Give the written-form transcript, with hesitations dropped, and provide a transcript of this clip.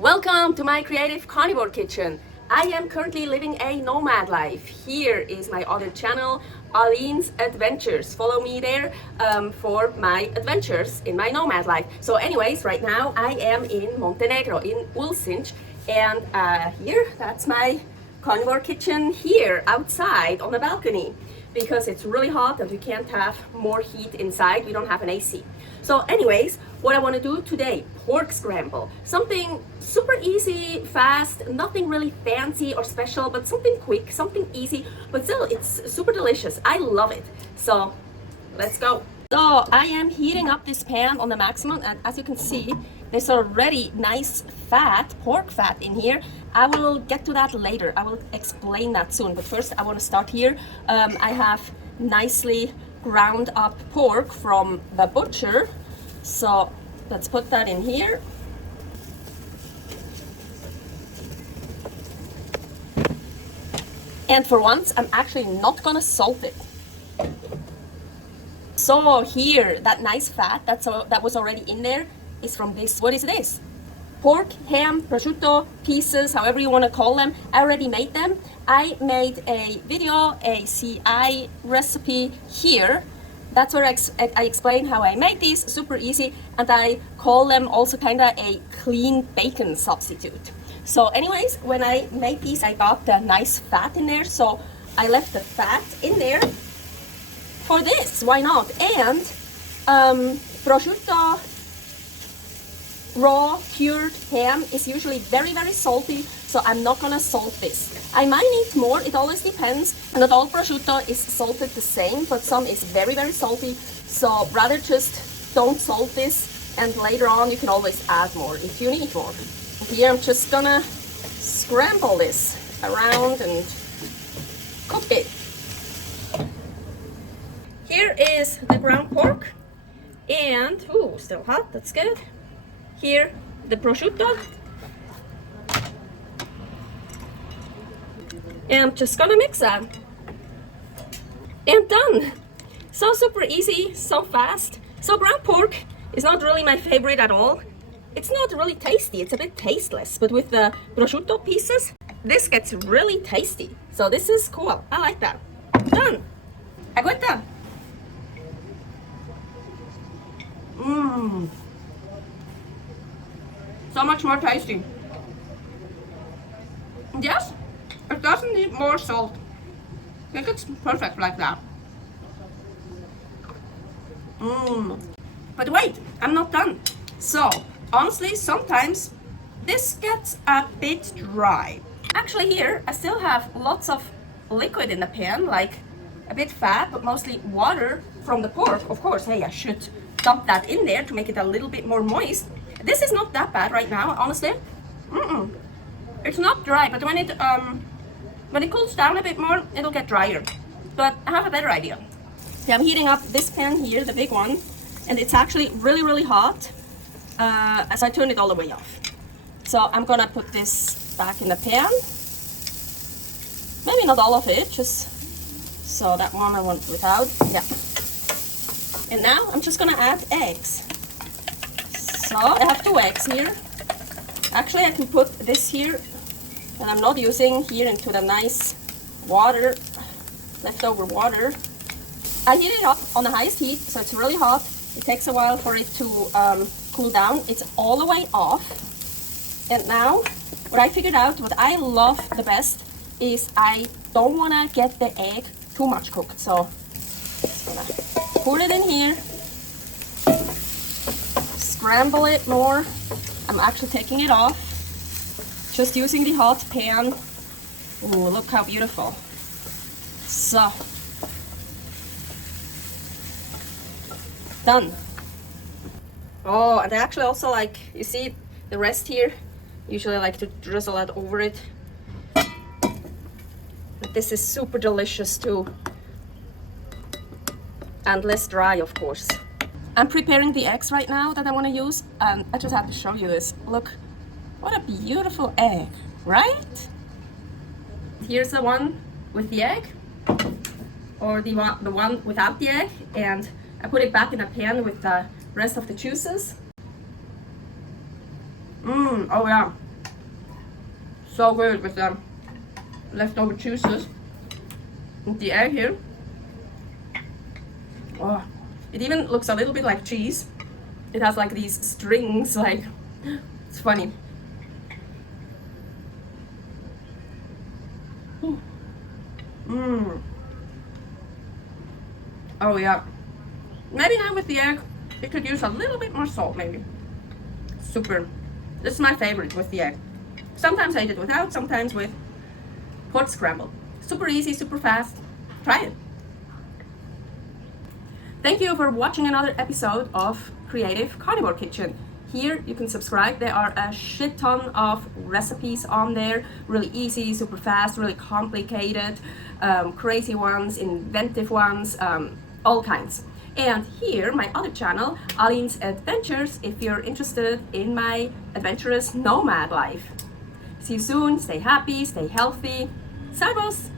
Welcome to my creative carnivore kitchen. I am currently living a nomad life. Here is my other channel, Aline's Adventures. Follow me there for my adventures in my nomad life. So anyways, right now I am in Montenegro, in Ulcinj, and here, that's my carnivore kitchen here outside on the balcony, because it's really hot and we can't have more heat inside. We don't have an AC. So anyways, what I want to do today, pork scramble. Something super easy, fast, nothing really fancy or special, but something quick, something easy, but still it's super delicious. I love it. So let's go. So I am heating up this pan on the maximum, and as you can see, there's already nice fat, pork fat in here. I will get to that later. I will explain that soon, but first I want to start here. I have nicely ground up pork from the butcher. So let's put that in here. And for once, I'm actually not gonna salt it. So here, that nice fat that was already in there is from this. What is this? Pork, ham, prosciutto pieces, however you want to call them. I already made them. I made a video, a CI recipe here. That's where I explain how I make these, super easy, and I call them also kind of a clean bacon substitute. So anyways, when I made these, I got the nice fat in there, so I left the fat in there for this, why not? And prosciutto raw cured ham is usually very salty, so I'm not gonna salt this. I might need more, it always depends. Not all prosciutto is salted the same, but some is very salty, so rather just don't salt this, and later on you can always add more if you need more. Here I'm just gonna scramble this around and cook it. Here is the ground pork, and ooh, still hot, that's good. Here, the prosciutto. And I'm just gonna mix that. And done. So super easy, so fast. So ground pork is not really my favorite at all. It's not really tasty, it's a bit tasteless. But with the prosciutto pieces, this gets really tasty. So this is cool, I like that. Done. Agüita. So much more tasty. Yes, it doesn't need more salt. I think it's perfect like that. But wait, I'm not done. So, honestly, sometimes this gets a bit dry. Actually here, I still have lots of liquid in the pan, like a bit fat, but mostly water from the pork. Of course, hey, I should dump that in there to make it a little bit more moist. This is not that bad right now, honestly. It's not dry, but when it cools down a bit more, it'll get drier. But I have a better idea. Okay, I'm heating up this pan here, the big one, and it's actually really hot. As I turn it all the way off. So I'm gonna put this back in the pan. Maybe not all of it, just so that one I want without. Yeah. And now I'm just gonna add eggs. So I have 2 eggs here. Actually, I can put this here that I'm not using here into the nice water, leftover water. I heat it up on the highest heat, so it's really hot. It takes a while for it to cool down. It's all the way off. And now, what I figured out, what I love the best, is I don't want to get the egg too much cooked. So, just gonna pour it in here. Scramble it more. I'm actually taking it off. Just using the hot pan. Ooh, look how beautiful. So, done. Oh, and I actually also like, you see the rest here? Usually I like to drizzle that over it. But this is super delicious too. And less dry, of course. I'm preparing the eggs right now that I want to use, and I just have to show you this. Look, what a beautiful egg, right? Here's the one with the egg, or the one without the egg, and I put it back in a pan with the rest of the juices. Oh yeah, So good with the leftover juices. And the egg here. Oh, it even looks a little bit like cheese. It has like these strings, like, it's funny. Mmm. Oh yeah. Maybe now with the egg, it could use a little bit more salt maybe. Super. This is my favorite with the egg. Sometimes I eat it without, sometimes with pork scramble. Super easy, super fast. Try it. Thank you for watching another episode of Creative Carnivore Kitchen. Here you can subscribe. There are a shit ton of recipes on there. Really easy, super fast, really complicated, crazy ones, inventive ones, all kinds. And here, my other channel, Aline's Adventures, if you're interested in my adventurous nomad life. See you soon, stay happy, stay healthy. Servus!